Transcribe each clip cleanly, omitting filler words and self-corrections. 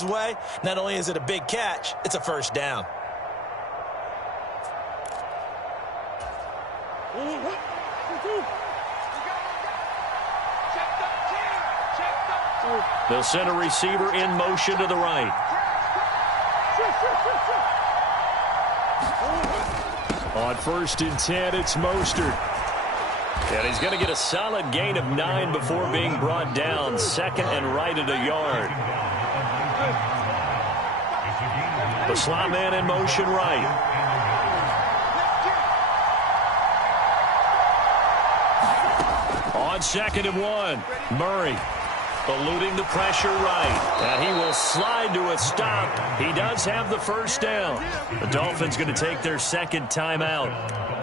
his way, not only is it a big catch, it's a first down. They'll send a receiver in motion to the right. On 1st and 10, it's Mostert. And he's going to get a solid gain of 9 before being brought down. 2nd and right at a yard. The slot man in motion right. On 2nd and 1, Murray. Eluding the pressure right. And he will slide to a stop. He does have the first down. The Dolphins going to take their second timeout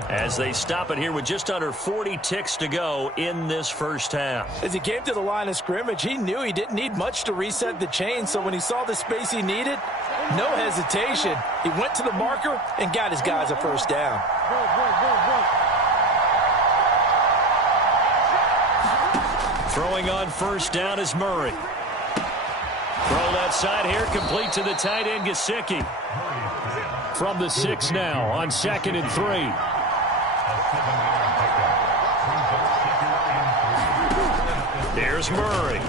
as they stop it here with just under 40 ticks to go in this first half. As he came to the line of scrimmage, he knew he didn't need much to reset the chain. So when he saw the space he needed, no hesitation. He went to the marker and got his guys a first down. Throwing on first down is Murray. Throw left side here, complete to the tight end, Gesicki. From the 6 now on 2nd and 3. Here's Murray.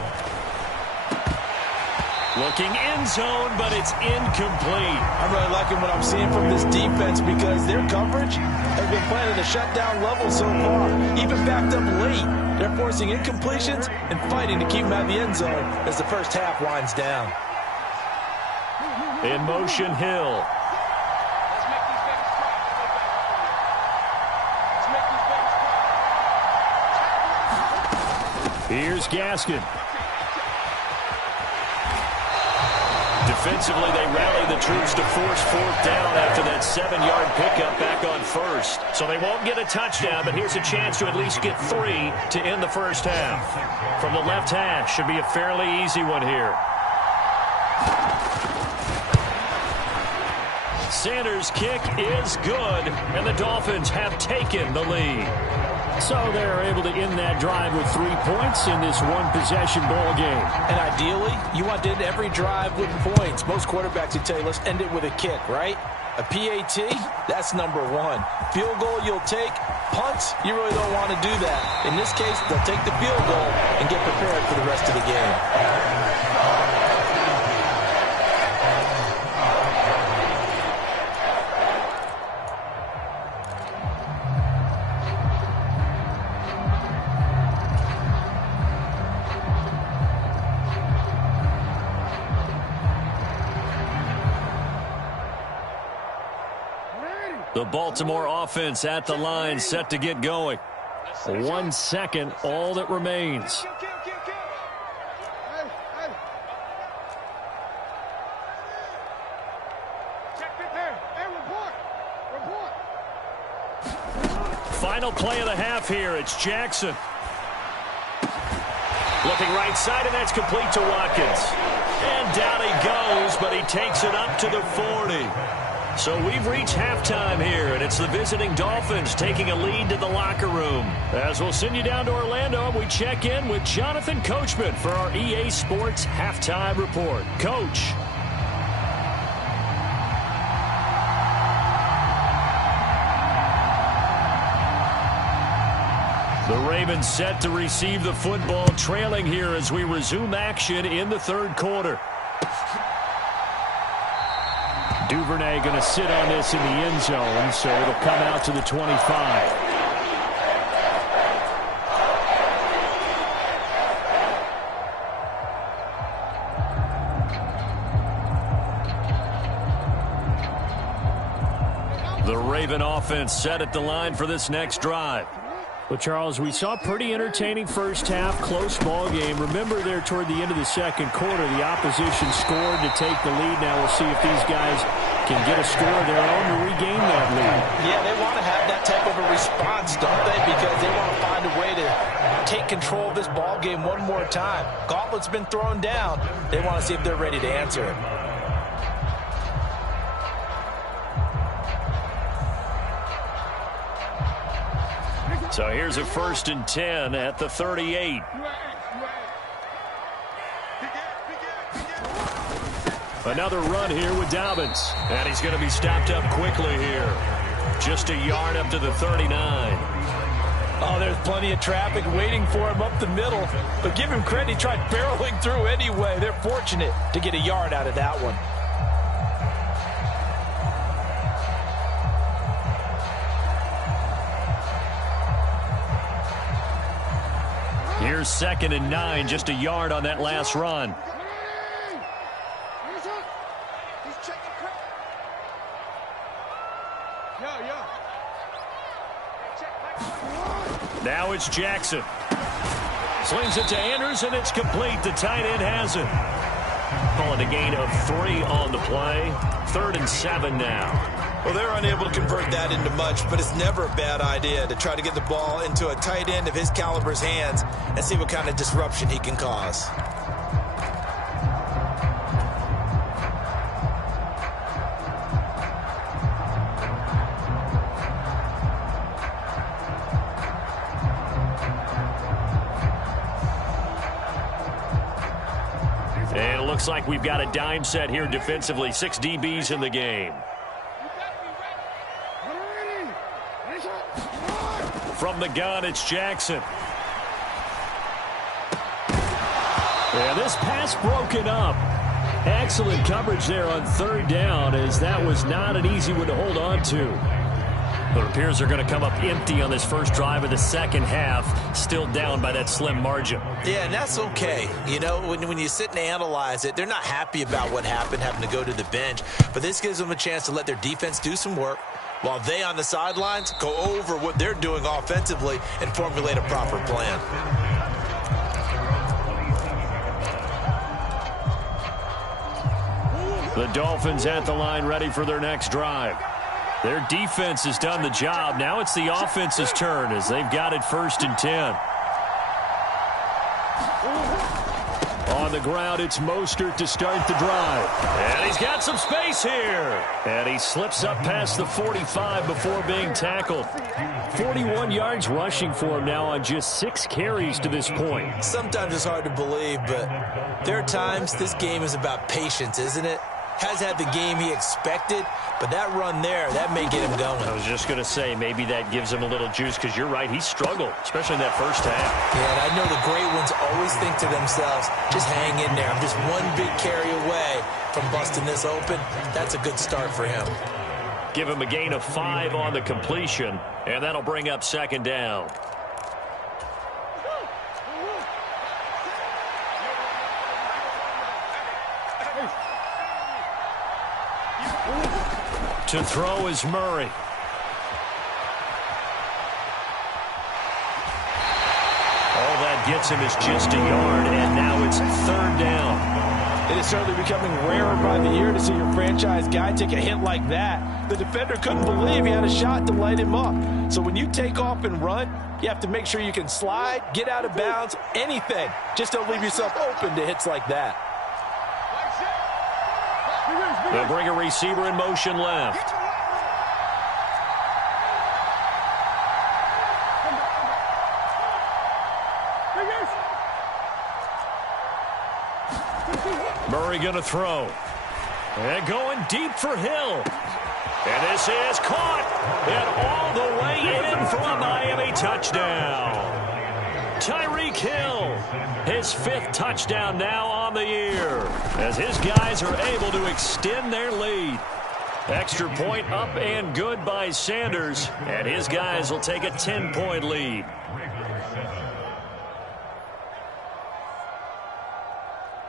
Looking end zone, but it's incomplete. I'm really liking what I'm seeing from this defense because their coverage has been playing at a shutdown level so far. Even backed up late, they're forcing incompletions and fighting to keep them out of the end zone as the first half winds down. In motion, Hill. Here's Gaskin. Defensively, they rally the troops to force 4th down after that 7-yard pickup back on 1st. So they won't get a touchdown, but here's a chance to at least get 3 to end the first half. From the left hash, should be a fairly easy one here. Sanders' kick is good, and the Dolphins have taken the lead. So they're able to end that drive with 3 points in this one-possession ball game. And ideally, you want to end every drive with points. Most quarterbacks would tell you, let's end it with a kick, right? A PAT, that's number 1. Field goal you'll take. Punts, you really don't want to do that. In this case, they'll take the field goal and get prepared for the rest of the game. The Baltimore offense at the line, set to get going. 1 second, all that remains. Final play of the half here. It's Jackson. Looking right side, and that's complete to Watkins. And down he goes, but he takes it up to the 40. So we've reached halftime here, and it's the visiting Dolphins taking a lead to the locker room. As we'll send you down to Orlando, we check in with Jonathan Coachman for our EA Sports Halftime Report. Coach. The Ravens set to receive the football, trailing here as we resume action in the 3rd quarter. Duvernay going to sit on this in the end zone, so it'll come out to the 25. The Raven offense set at the line for this next drive. Well, Charles, we saw a pretty entertaining first half, close ball game. Remember there toward the end of the 2nd quarter, the opposition scored to take the lead. Now we'll see if these guys can get a score of their own to regain that lead. Yeah, they want to have that type of a response, don't they? Because they want to find a way to take control of this ball game one more time. Gauntlet's been thrown down. They want to see if they're ready to answer it. So here's a 1st and 10 at the 38. Another run here with Dobbins. And he's going to be stopped up quickly here. Just a yard up to the 39. Oh, there's plenty of traffic waiting for him up the middle. But give him credit, he tried barreling through anyway. They're fortunate to get a yard out of that one. Here's 2nd and 9, just a yard on that last run. Now it's Jackson. Slings it to Andrews, and it's complete. The tight end has it. Calling a gain of 3 on the play. 3rd and 7 now. Well, they're unable to convert that into much, but it's never a bad idea to try to get the ball into a tight end of his caliber's hands and see what kind of disruption he can cause. And it looks like we've got a dime set here defensively. 6 DBs in the game. From the gun, it's Jackson. And this pass broken up. Excellent coverage there on 3rd down, as that was not an easy one to hold on to. It appears they're going to come up empty on this first drive of the second half, still down by that slim margin. Yeah, and that's okay. You know, when you sit and analyze it, they're not happy about what happened, having to go to the bench. But this gives them a chance to let their defense do some work, while they on the sidelines go over what they're doing offensively and formulate a proper plan. The Dolphins at the line, ready for their next drive. Their defense has done the job. Now it's the offense's turn as they've got it 1st and 10. On the ground, it's Mostert to start the drive. And he's got some space here. And he slips up past the 45 before being tackled. 41 yards rushing for him now on just 6 carries to this point. Sometimes it's hard to believe, but there are times this game is about patience, isn't it? Has had the game he expected, but that run there, that may get him going. I was just going to say, maybe that gives him a little juice, because you're right, he struggled, especially in that first half. Yeah, and I know the great ones always think to themselves, just hang in there. I'm just one big carry away from busting this open. That's a good start for him. Give him a gain of 5 on the completion, and that'll bring up 2nd down. To throw is Murray. All that gets him is just a yard, and now it's 3rd down. It is certainly becoming rarer by the year to see your franchise guy take a hit like that. The defender couldn't believe he had a shot to light him up. So when you take off and run, you have to make sure you can slide, get out of bounds, anything. Just don't leave yourself open to hits like that. They'll bring a receiver in motion left. Murray going to throw. And going deep for Hill. And this is caught. And all the way in for a Miami touchdown. Tyreek Hill, his 5th touchdown now on the year, as his guys are able to extend their lead. Extra point up and good by Sanders, and his guys will take a 10-point lead.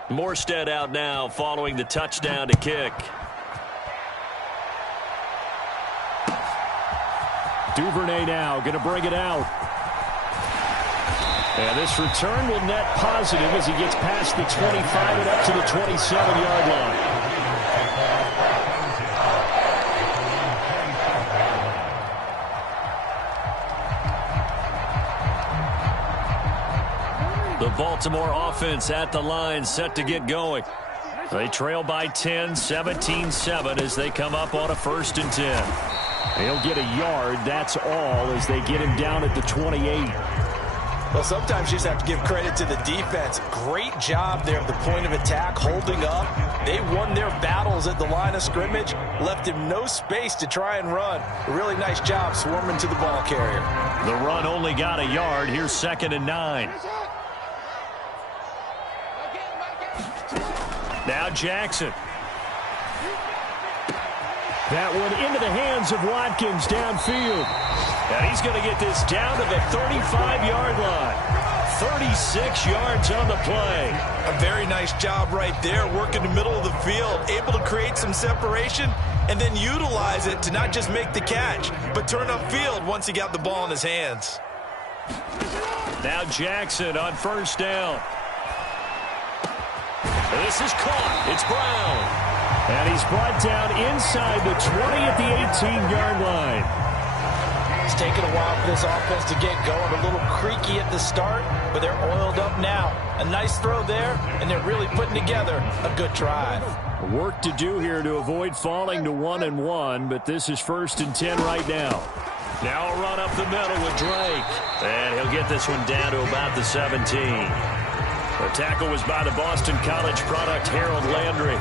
Morstead out now following the touchdown to kick. Duvernay now going to bring it out. And this return will net positive as he gets past the 25 and up to the 27-yard line. The Baltimore offense at the line, set to get going. They trail by 10, 17-7 as they come up on a 1st and 10. He'll get a yard, that's all, as they get him down at the 28. Well, sometimes you just have to give credit to the defense. Great job there at the point of attack, holding up, They won their battles at the line of scrimmage, left him no space to try and run. A really nice job swarming to the ball carrier. The run only got a yard. Here's 2nd and 9. Now Jackson. That one into the hands of Watkins downfield. And he's going to get this down to the 35-yard line. 36 yards on the play. A very nice job right there, working the middle of the field, able to create some separation and then utilize it to not just make the catch, but turn upfield once he got the ball in his hands. Now Jackson on 1st down. This is caught. It's Brown. And he's brought down inside the 20 at the 18-yard line. It's taken a while for this offense to get going. A little creaky at the start, but they're oiled up now. A nice throw there, and they're really putting together a good drive. Work to do here to avoid falling to 1-1, but this is 1st and 10 right now. Now a run up the middle with Drake. And he'll get this one down to about the 17. The tackle was by the Boston College product, Harold Landry.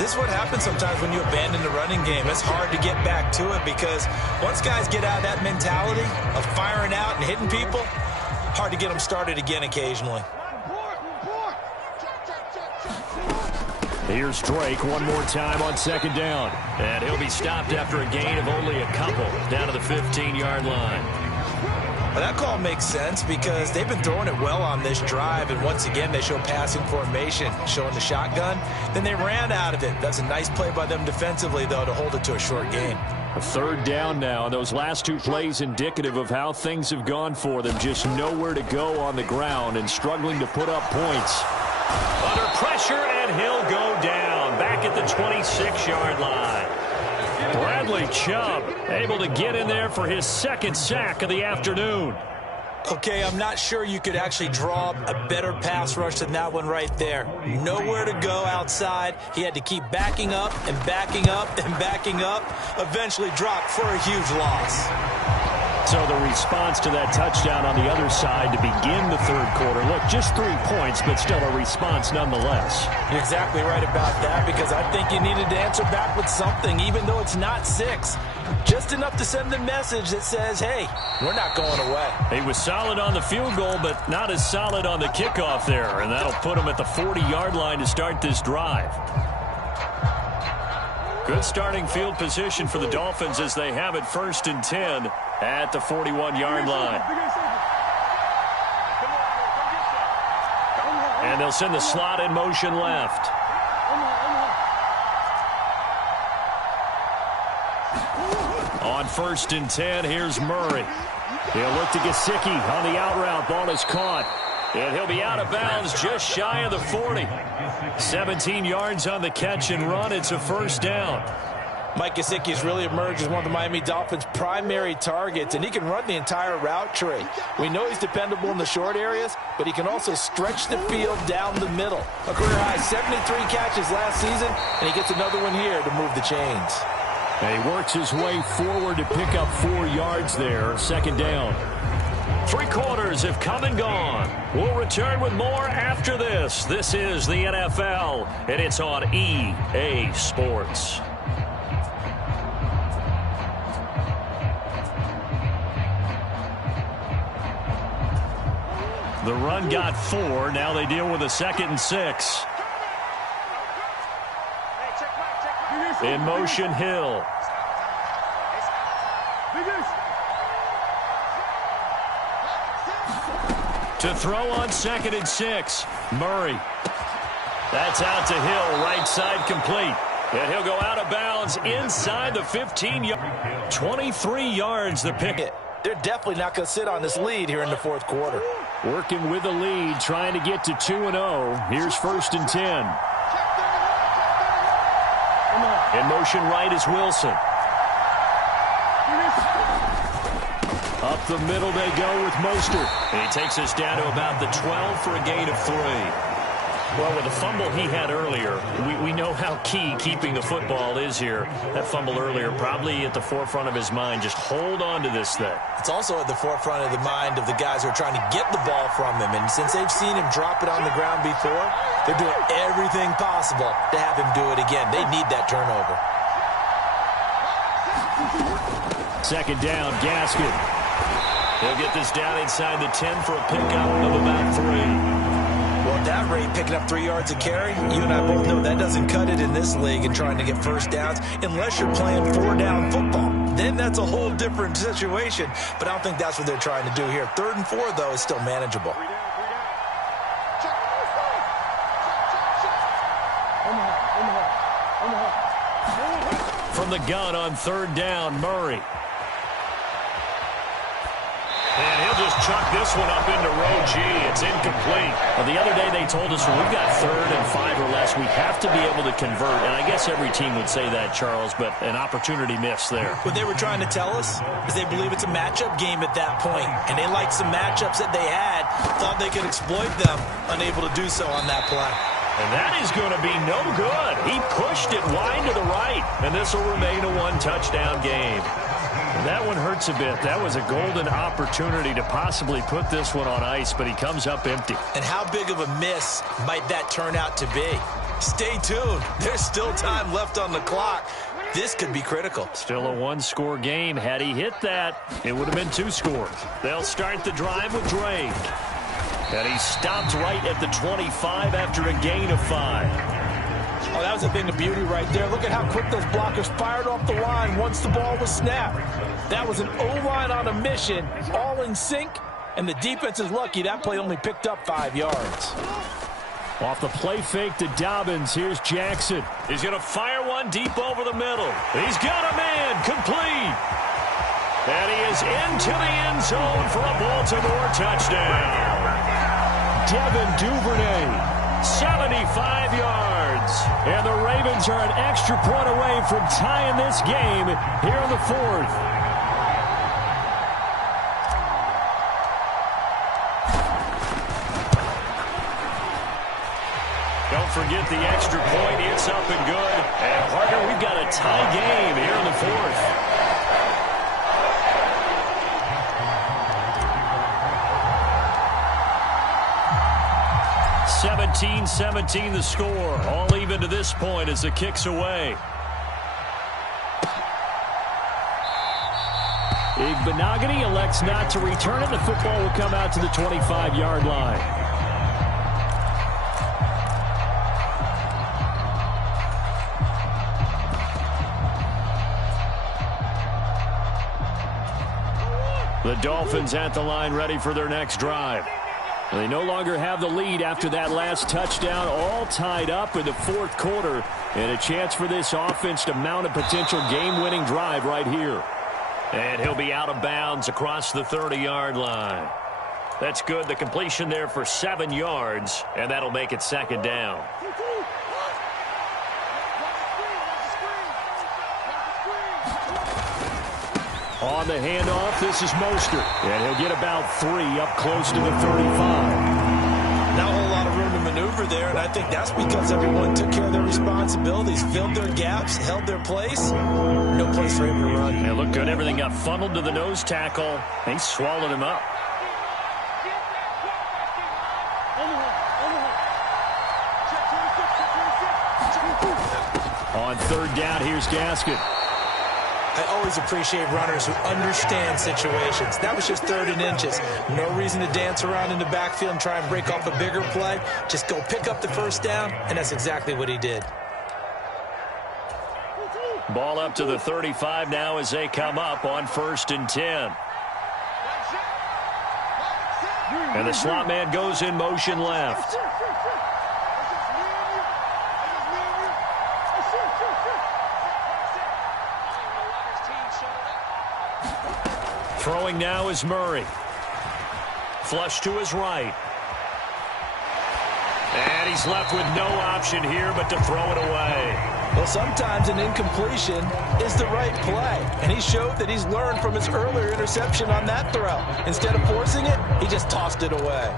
This is what happens sometimes when you abandon the running game. It's hard to get back to it because once guys get out of that mentality of firing out and hitting people, hard to get them started again occasionally. Here's Drake one more time on 2nd down. And he'll be stopped after a gain of only a couple down to the 15-yard line. Well, that call makes sense because they've been throwing it well on this drive, and once again they show passing formation, showing the shotgun. Then they ran out of it. That's a nice play by them defensively, though, to hold it to a short gain. A 3rd down now. Those last 2 plays indicative of how things have gone for them. Just nowhere to go on the ground and struggling to put up points. Under pressure, and he'll go down back at the 26-yard line. Bradley Chubb able to get in there for his 2nd sack of the afternoon. Okay, I'm not sure you could actually draw a better pass rush than that one right there. Nowhere to go outside. He had to keep backing up and backing up and backing up. Eventually dropped for a huge loss. So the response to that touchdown on the other side to begin the 3rd quarter. Look, just 3 points, but still a response nonetheless. You're exactly right about that because I think you needed to answer back with something, even though it's not 6. Just enough to send the message that says, hey, we're not going away. He was solid on the field goal, but not as solid on the kickoff there, and that'll put him at the 40-yard line to start this drive. Good starting field position for the Dolphins as they have it 1st and 10 at the 41-yard line. And they'll send the slot in motion left. On 1st and 10, here's Murray. He'll look to Gesicki on the out route. Ball is caught. And he'll be out of bounds just shy of the 40. 17 yards on the catch and run. It's a 1st down. Mike Gesicki has really emerged as one of the Miami Dolphins' primary targets, and he can run the entire route tree. We know he's dependable in the short areas, but he can also stretch the field down the middle. A career-high 73 catches last season, and he gets another one here to move the chains. And he works his way forward to pick up 4 yards there. 2nd down. 3 quarters have come and gone. We'll return with more after this. This is the NFL, and it's on EA Sports. The run got 4. Now they deal with a 2nd and 6. In motion, Hill. To throw on 2nd and 6. Murray. That's out to Hill. Right side complete. And he'll go out of bounds inside the 15-yard. 23 yards the pick. They're definitely not going to sit on this lead here in the 4th quarter. Working with the lead, trying to get to 2-0. Here's 1st and 10. In motion right is Wilson. Up the middle they go with Mostert. And he takes us down to about the 12 for a gain of 3. Well, with the fumble he had earlier, we know how key keeping the football is here. That fumble earlier probably at the forefront of his mind. Just hold on to this thing. It's also at the forefront of the mind of the guys who are trying to get the ball from him. And since they've seen him drop it on the ground before, They're doing everything possible to have him do it again. They need that turnover. Second down, Gaskin. He'll get this down inside the 10 for a pickup of about 3. Well, at that rate, picking up 3 yards a carry, you and I both know that doesn't cut it in this league and trying to get first downs unless you're playing 4-down football. Then that's a whole different situation, but I don't think that's what they're trying to do here. 3rd and 4, though, is still manageable. From the gun on 3rd down, Murray. And he'll just chuck this one up into row G. It's incomplete. Well, the other day they told us when we've got 3rd and 5 or less, we have to be able to convert. And I guess every team would say that, Charles, but an opportunity missed there. What they were trying to tell us is they believe it's a matchup game at that point. And they liked some matchups that they had, thought they could exploit them, unable to do so on that play. And that is going to be no good. He pushed it wide to the right, and this will remain a 1-touchdown game. That one hurts a bit. That was a golden opportunity to possibly put this one on ice, but he comes up empty. And how big of a miss might that turn out to be? Stay tuned. There's still time left on the clock. This could be critical. Still a 1-score game. Had he hit that, it would have been 2 scores. They'll start the drive with Drake. And he stopped right at the 25 after a gain of 5. Oh, that was a thing of beauty right there. Look at how quick those blockers fired off the line once the ball was snapped. That was an O-line on a mission, all in sync, and the defense is lucky that play only picked up 5 yards. Off the play fake to Dobbins, here's Jackson. He's going to fire one deep over the middle. He's got a man, complete. And he is into the end zone for a Baltimore touchdown. Devin Duvernay, 75 yards. And the Ravens are an extra point away from tying this game here in the 4th. Don't forget the extra point. It's up and good. And partner, we've got a tie game here in the 4th. 17-17 the score. All even to this point as the kick's away. Igbenogany elects not to return it. The football will come out to the 25-yard line. The Dolphins at the line ready for their next drive. They no longer have the lead after that last touchdown, all tied up in the 4th quarter, and a chance for this offense to mount a potential game-winning drive right here. And he'll be out of bounds across the 30-yard line. That's good. The completion there for 7 yards, and that'll make it 2nd down. On the handoff, this is Mostert. And he'll get about 3 up close to the 35. Not a whole lot of room to maneuver there, and I think that's because everyone took care of their responsibilities, filled their gaps, held their place. No place for him to run. And look good. Everything got funneled to the nose tackle. He swallowed him up. On 3rd down, here's Gaskin. I always appreciate runners who understand situations. That was just 3rd and inches. No reason to dance around in the backfield and try and break off a bigger play. Just go pick up the first down, and that's exactly what he did. Ball up to the 35 now as they come up on 1st and 10. And the slot man goes in motion left. Throwing now is Murray. Flush to his right. And he's left with no option here but to throw it away. Well, sometimes an incompletion is the right play. And he showed that he's learned from his earlier interception on that throw. Instead of forcing it, he just tossed it away.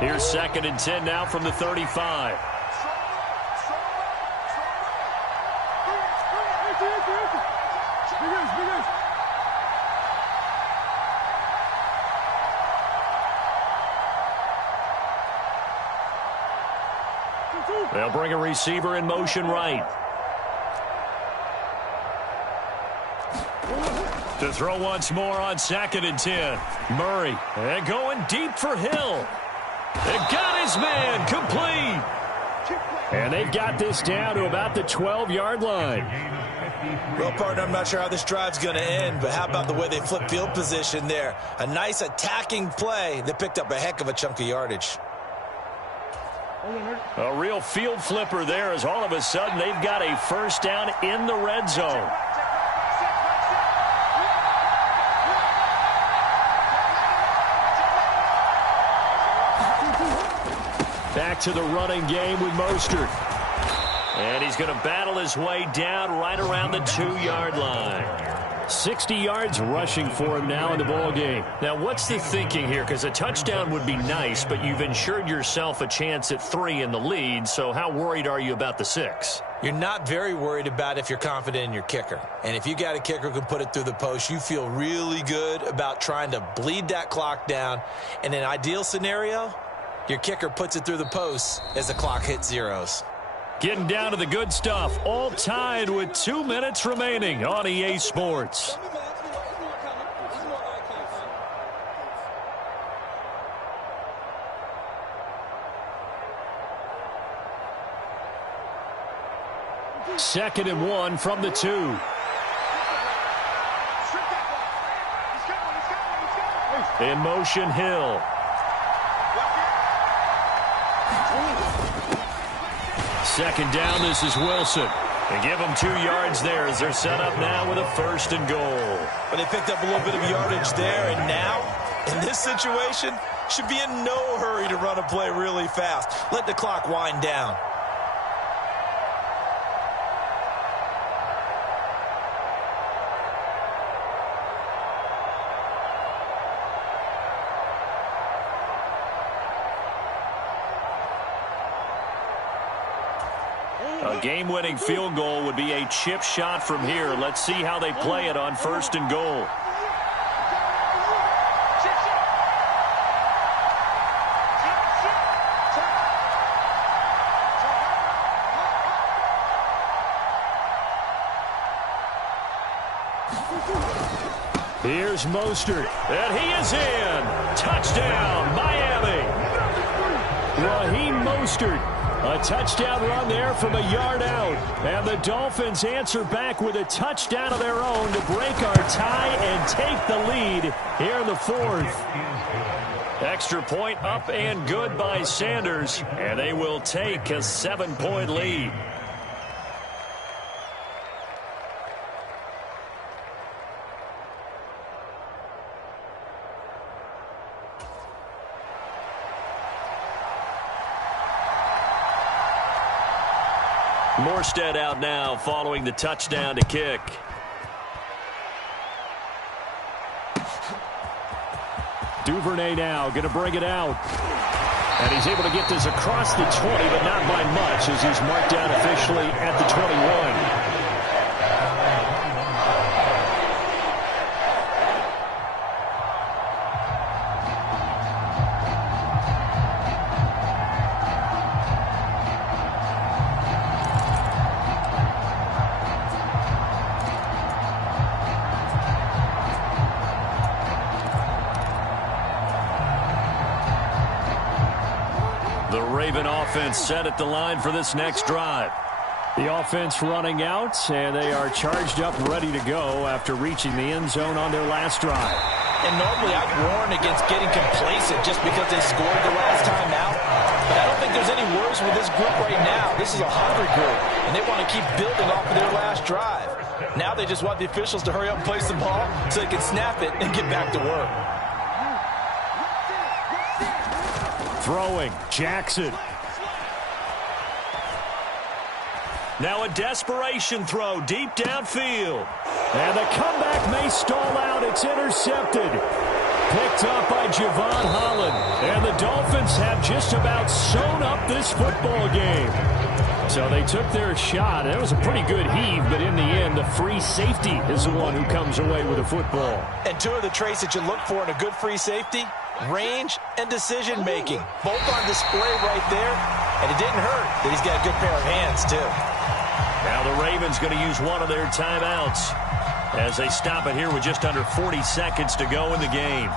Here's 2nd and 10 now from the 35. They'll bring a receiver in motion right. To throw once more on 2nd and 10. Murray. And going deep for Hill. They got his man complete. And they've got this down to about the 12-yard line. Well, partner, I'm not sure how this drive's going to end, but how about the way they flip field position there? A nice attacking play that picked up a heck of a chunk of yardage. A real field flipper there as all of a sudden they've got a first down in the red zone. Back to the running game with Mostert. And he's going to battle his way down right around the 2-yard line. 60 yards rushing for him now in the ball game. Now, what's the thinking here? Because a touchdown would be nice, but you've ensured yourself a chance at 3 in the lead, so how worried are you about the 6? You're not very worried about if you're confident in your kicker. And if you got a kicker who can put it through the post, you feel really good about trying to bleed that clock down. In an ideal scenario, your kicker puts it through the post as the clock hits zeros. Getting down to the good stuff, all tied with 2 minutes remaining on EA Sports. Second and 1 from the 2. In motion, Hill. Second down, this is Wilson. They give them 2 yards there as they're set up now with a 1st and goal. But they picked up a little bit of yardage there, and now, in this situation, should be in no hurry to run a play really fast. Let the clock wind down. A game-winning field goal would be a chip shot from here. Let's see how they play it on 1st and goal. Here's Mostert, and he is in. Touchdown, Miami. Raheem Mostert. A touchdown run there from a yard out. And the Dolphins answer back with a touchdown of their own to break our tie and take the lead here in the 4th. Extra point up and good by Sanders. And they will take a 7-point lead. Morstead out now following the touchdown to kick. Duvernay now going to bring it out. And he's able to get this across the 20, but not by much as he's marked down officially at the 21. Offense set at the line for this next drive. The offense running out, and they are charged up ready to go after reaching the end zone on their last drive. And normally I'd warn against getting complacent just because they scored the last time out. But I don't think there's any worries with this group right now. This is a hungry group, and they want to keep building off of their last drive. Now they just want the officials to hurry up and place the ball so they can snap it and get back to work. Throwing, Jackson. Now a desperation throw deep downfield. And the comeback may stall out. It's intercepted. Picked up by Javon Holland. And the Dolphins have just about sewn up this football game. So they took their shot. It was a pretty good heave, but in the end, the free safety is the one who comes away with the football. And two of the traits that you look for in a good free safety, range and decision-making. Both on display right there. And it didn't hurt that he's got a good pair of hands, too. Now the Ravens going to use one of their timeouts as they stop it here with just under 40 seconds to go in the game.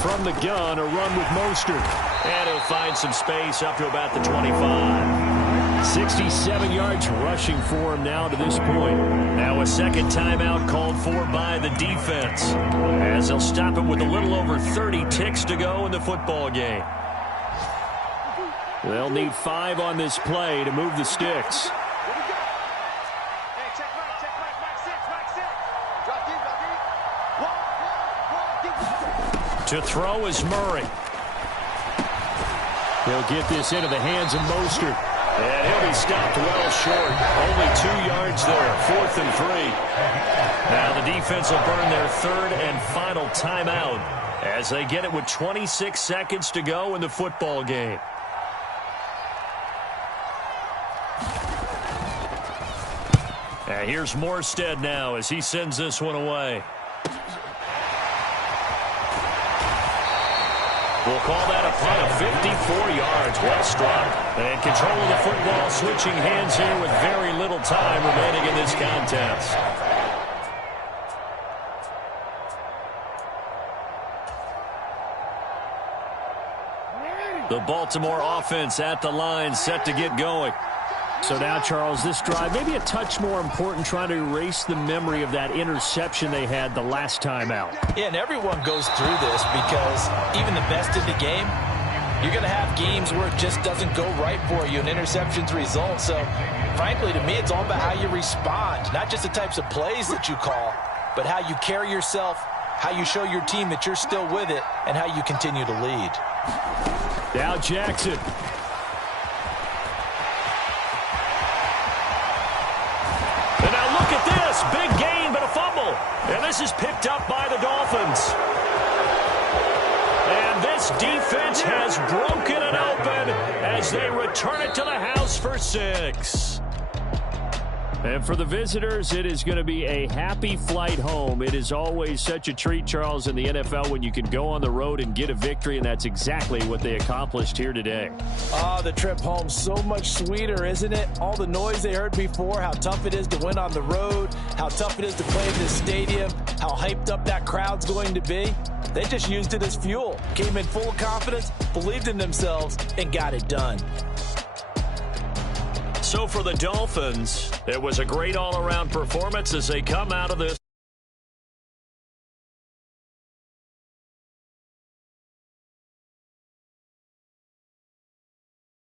From the gun, a run with Mostert. And he'll find some space up to about the 25. 67 yards rushing for him now to this point. Now a second timeout called for by the defense, as they'll stop him with a little over 30 ticks to go in the football game. They'll need 5 on this play to move the sticks. To throw is Murray. He'll get this into the hands of Mostert. And he'll be stopped well short. Only 2 yards there. 4th and 3. Now the defense will burn their third and final timeout as they get it with 26 seconds to go in the football game. And here's Morstead now as he sends this one away. We'll call that a punt of 54 yards. Well struck. And control of the football, switching hands here with very little time remaining in this contest. The Baltimore offense at the line, set to get going. So now, Charles, this drive maybe a touch more important, trying to erase the memory of that interception they had the last time out. Yeah, and everyone goes through this because even the best in the game, you're going to have games where it just doesn't go right for you, and interceptions result. So, frankly, to me, it's all about how you respond, not just the types of plays that you call, but how you carry yourself, how you show your team that you're still with it, and how you continue to lead. Now Jackson. And now look at this. Big gain, but a fumble. And this is picked up by the Dolphins. And this defense has broken it open as they return it to the house for 6. And for the visitors, it is going to be a happy flight home. It is always such a treat, Charles, in the NFL when you can go on the road and get a victory, and that's exactly what they accomplished here today. Oh, the trip home, so much sweeter, isn't it? All the noise they heard before, how tough it is to win on the road, how tough it is to play in this stadium, how hyped up that crowd's going to be. They just used it as fuel, came in full of confidence, believed in themselves, and got it done. So for the Dolphins, it was a great all-around performance as they come out of this.